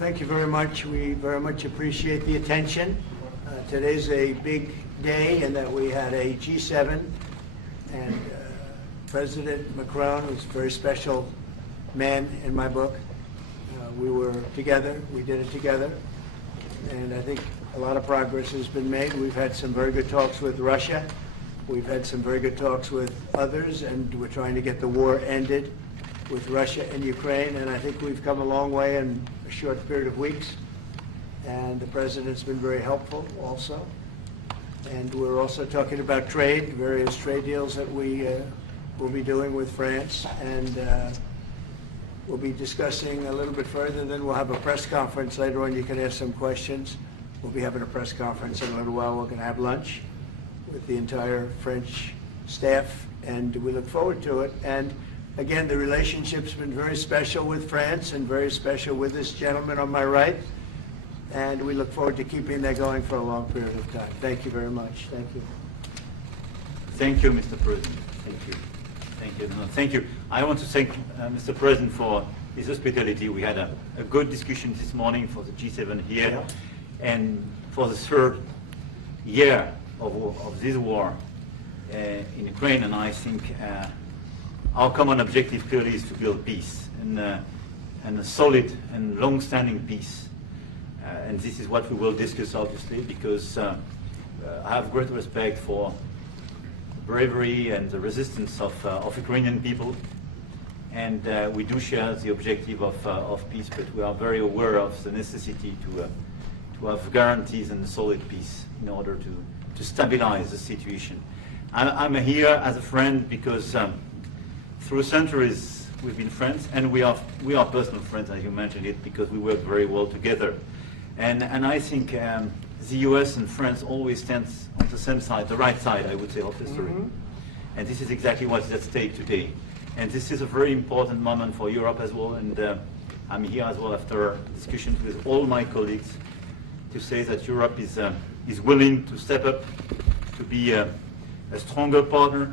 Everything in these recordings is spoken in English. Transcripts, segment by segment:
thank you very much. We very much appreciate the attention. Today's a big day in that we had a G7, and President Macron was a very special man in my book. We were together, we did it together, and I think a lot of progress has been made. We've had some very good talks with Russia. We've had some very good talks with others, and we're trying to get the war ended with Russia and Ukraine, and I think we've come a long way in a short period of weeks. And the President's been very helpful also. And we're also talking about trade, various trade deals that we will be doing with France, and we'll be discussing a little bit further. Then we'll have a press conference later on. You can ask some questions. We'll be having a press conference in a little while. We're going to have lunch with the entire French staff, and we look forward to it. And again, the relationship's been very special with France and very special with this gentleman on my right, and we look forward to keeping that going for a long period of time. Thank you very much. Thank you. Thank you, Mr. President. Thank you. Thank you. No, thank you. I want to thank Mr. President for his hospitality. We had a good discussion this morning for the G7 here, Yeah. and for the third year of this war in Ukraine, and I think our common objective clearly is to build peace, and a solid and long-standing peace. And this is what we will discuss, obviously, because I have great respect for the bravery and the resistance of Ukrainian people, and we do share the objective of peace, but we are very aware of the necessity to have guarantees and solid peace in order to stabilize the situation. I'm here as a friend because through centuries we've been friends, and we are personal friends, as you mentioned it, because we work very well together. And I think the US and France always stand on the same side, the right side, I would say, of history. Mm-hmm. And this is exactly what's at stake today. And this is a very important moment for Europe as well, and I'm here as well after discussions with all my colleagues to say that Europe is willing to step up, to be a stronger partner,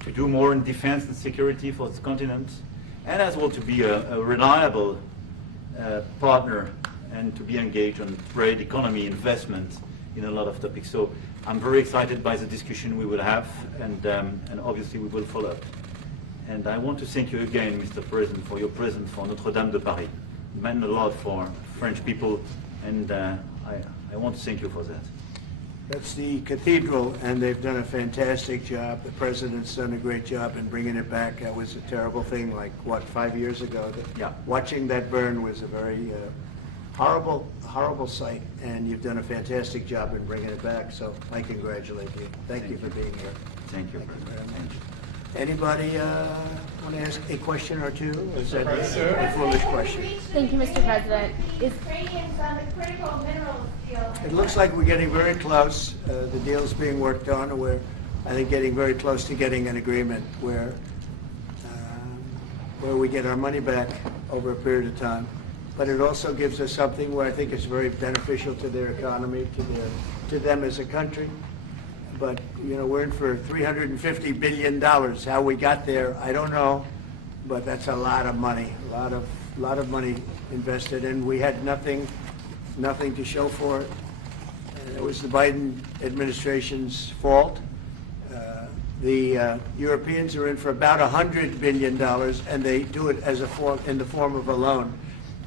to do more in defense and security for this continent, and as well to be a reliable partner and to be engaged on trade, economy, investment in a lot of topics. So I'm very excited by the discussion we will have, and obviously we will follow up. And I want to thank you again, Mr. President, for your presence for Notre-Dame de Paris. It meant a lot for French people, and I want to thank you for that. That's the cathedral, and they've done a fantastic job. The President's done a great job in bringing it back. That was a terrible thing, like, what, 5 years ago? Yeah. Watching that burn was a very horrible sight, and you've done a fantastic job in bringing it back, so I congratulate you. Thank you for being here. Thank you. Very much. Anybody want to ask a question or two? Is that a foolish question? Thank you, Mr. President. Ukrainians on the critical minerals deal. It looks like we're getting very close. The deal's being worked on, and we're, I think, getting very close to getting an agreement where we get our money back over a period of time. But it also gives us something where I think it's very beneficial to their economy, to them as a country. But, you know, we're in for $350 billion. How we got there, I don't know, but that's a lot of money, a lot of money invested, and we had nothing to show for it. And it was the Biden administration's fault. The Europeans are in for about $100 billion, and they do it as in the form of a loan.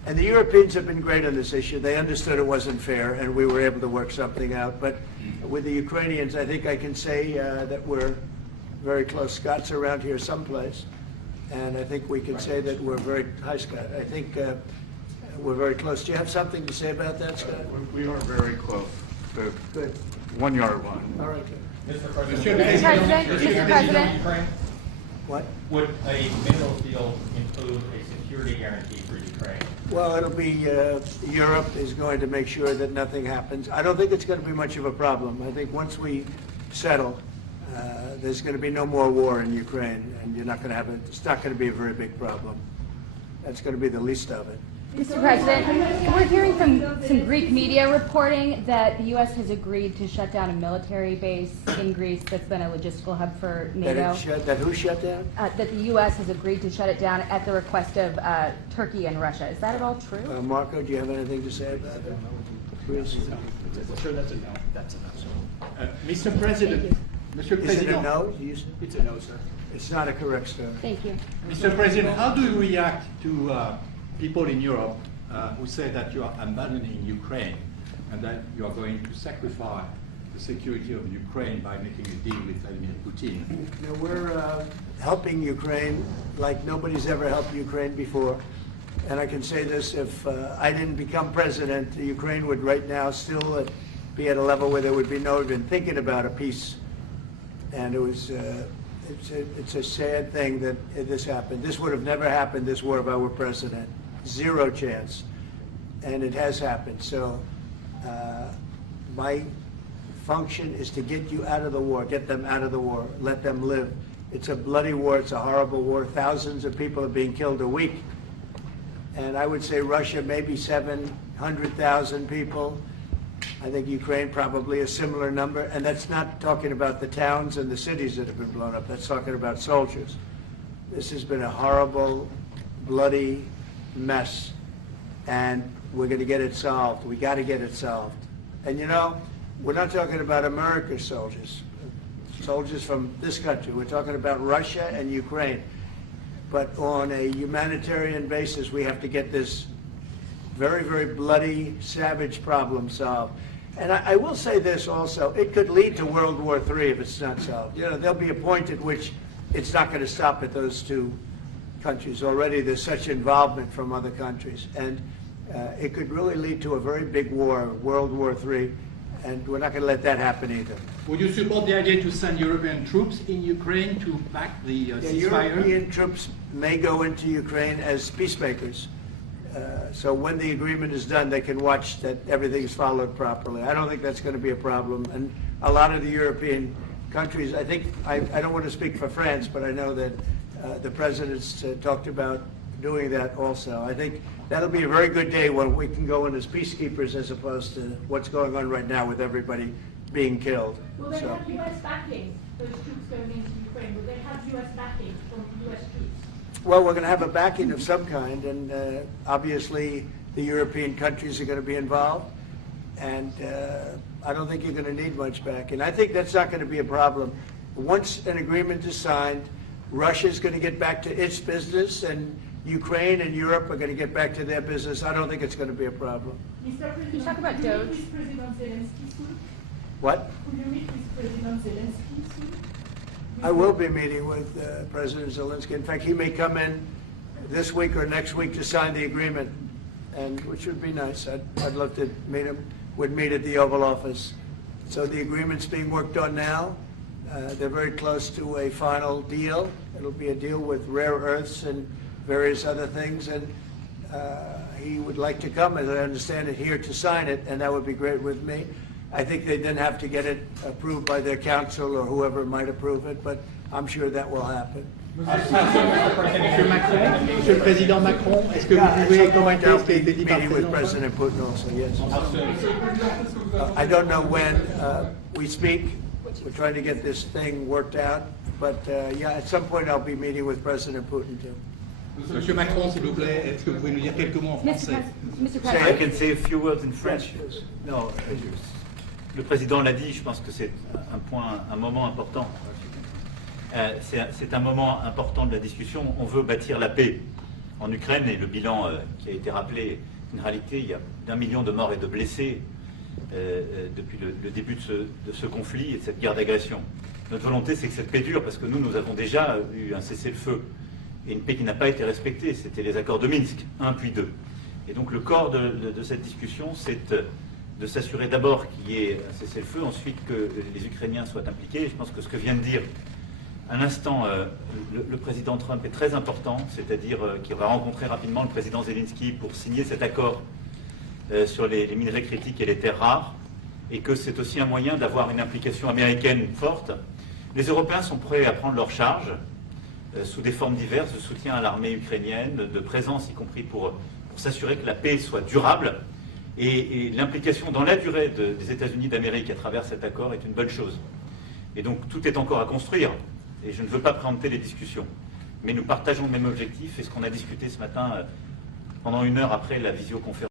And the Europeans have been great on this issue. They understood it wasn't fair, and we were able to work something out. But with the Ukrainians, I think I can say that we're very close. Scott's around here someplace, and I think we can say that we're very, hi Scott, I think we're very close. Do you have something to say about that, Scott? We are very close. Good. 1 yard line. All right, good. Mr. President, Mr. President. What? would a minerals deal include a security guarantee for Ukraine? Well, it'll be, Europe is going to make sure that nothing happens. I don't think it's going to be much of a problem. I think once we settle, there's going to be no more war in Ukraine, and you're not going to have it's not going to be a very big problem. That's going to be the least of it. Mr. President, we're hearing from some Greek media reporting that the U.S. has agreed to shut down a military base in Greece that's been a logistical hub for NATO. That who shut down? That the U.S. has agreed to shut it down at the request of Turkey and Russia. Is that at all true? Marco, do you have anything to say about that? Chris? Sure, that's a no. That's a no. Mr. President, Mr. Is it a President. no? You said? It's a no, sir. It's not a correct story. Thank you. Mr. President, how do you react to people in Europe who say that you are abandoning Ukraine and that you are going to sacrifice the security of Ukraine by making a deal with Vladimir Putin? You know, we're helping Ukraine like nobody's ever helped Ukraine before. And I can say this, if I didn't become president, Ukraine would right now still be at a level where there would be no even thinking about a peace. And it was, it's a sad thing that this happened. This would have never happened, this war, if I were president. Zero chance. And it has happened. So my function is to get you out of the war, get them out of the war, let them live. It's a bloody war, it's a horrible war. Thousands of people are being killed a week. And I would say Russia, maybe 700,000 people. I think Ukraine probably a similar number. And that's not talking about the towns and the cities that have been blown up. That's talking about soldiers. This has been a horrible, bloody mess. And we're going to get it solved. We got to get it solved. And you know, we're not talking about America's soldiers, soldiers from this country. We're talking about Russia and Ukraine. But on a humanitarian basis, we have to get this very, very bloody, savage problem solved. And I will say this also, it could lead to World War III if it's not solved. You know, there'll be a point at which it's not going to stop at those two countries. Already there's such involvement from other countries. And it could really lead to a very big war, World War III, and we're not going to let that happen either. Would you support the idea to send European troops in Ukraine to back the ceasefire? European troops may go into Ukraine as peacemakers. So when the agreement is done, they can watch that everything's followed properly. I don't think that's going to be a problem. And a lot of the European countries, I think, I don't want to speak for France, but I know that the presidents talked about doing that also. I think that'll be a very good day when we can go in as peacekeepers as opposed to what's going on right now with everybody being killed. Will they have U.S. backing, those troops going into Ukraine? Will they have U.S. backing from U.S. troops? Well, we're going to have a backing of some kind, and obviously the European countries are going to be involved, and I don't think you're going to need much backing. I think that's not going to be a problem. Once an agreement is signed, Russia's going to get back to its business, and Ukraine and Europe are going to get back to their business. I don't think it's going to be a problem. Mr. President, you talk about will you Doge? meet with President Zelensky soon? What? Will you meet with President Zelensky soon? I will be meeting with President Zelensky. In fact, he may come in this week or next week to sign the agreement, and which would be nice. I'd love to meet him. Would meet at the Oval Office. So the agreement's being worked on now. They're very close to a final deal. It'll be a deal with rare earths and various other things, and he would like to come, as I understand it, here to sign it, and that would be great with me. I think they then have to get it approved by their council or whoever might approve it, but I'm sure that will happen. Monsieur le Président Macron, est-ce que vous pouvez commenter ce qui a été dit par le Meeting with Président? President Putin also, yes. I don't know when we speak. We're trying to get this thing worked out, but yeah, at some point I'll be meeting with President Putin too. Monsieur Macron, s'il vous plaît, est-ce que vous pouvez nous dire quelques mots en français? Mr. I President, can say a few words in French. No, le président l'a dit, je pense que c'est un moment important. C'est un moment important de la discussion. On veut bâtir la paix en Ukraine et le bilan qui a été rappelé, une réalité, il y a d'1 million de morts et de blessés depuis le début de ce conflit et de cette guerre d'agression. Notre volonté, c'est que cette paix dure, parce que nous avons déjà eu un cessez-le-feu et une paix qui n'a pas été respectée. C'était les accords de Minsk, 1 puis 2. Et donc le corps de cette discussion, c'est de s'assurer d'abord qu'il y ait un cessez-le-feu, ensuite que les Ukrainiens soient impliqués. Je pense que ce que vient de dire à l'instant le président Trump est très important, c'est-à-dire qu'il va rencontrer rapidement le président Zelensky pour signer cet accord sur les minerais critiques et les terres rares, et que c'est aussi un moyen d'avoir une implication américaine forte. Les Européens sont prêts à prendre leur charge sous des formes diverses de soutien à l'armée ukrainienne, de présence, y compris pour pour s'assurer que la paix soit durable. Et l'implication dans la durée des États-Unis d'Amérique à travers cet accord est une bonne chose. Et donc tout est encore à construire, et je ne veux pas préempter les discussions. Mais nous partageons le même objectif, et ce qu'on a discuté ce matin pendant 1 heure après la visioconférence.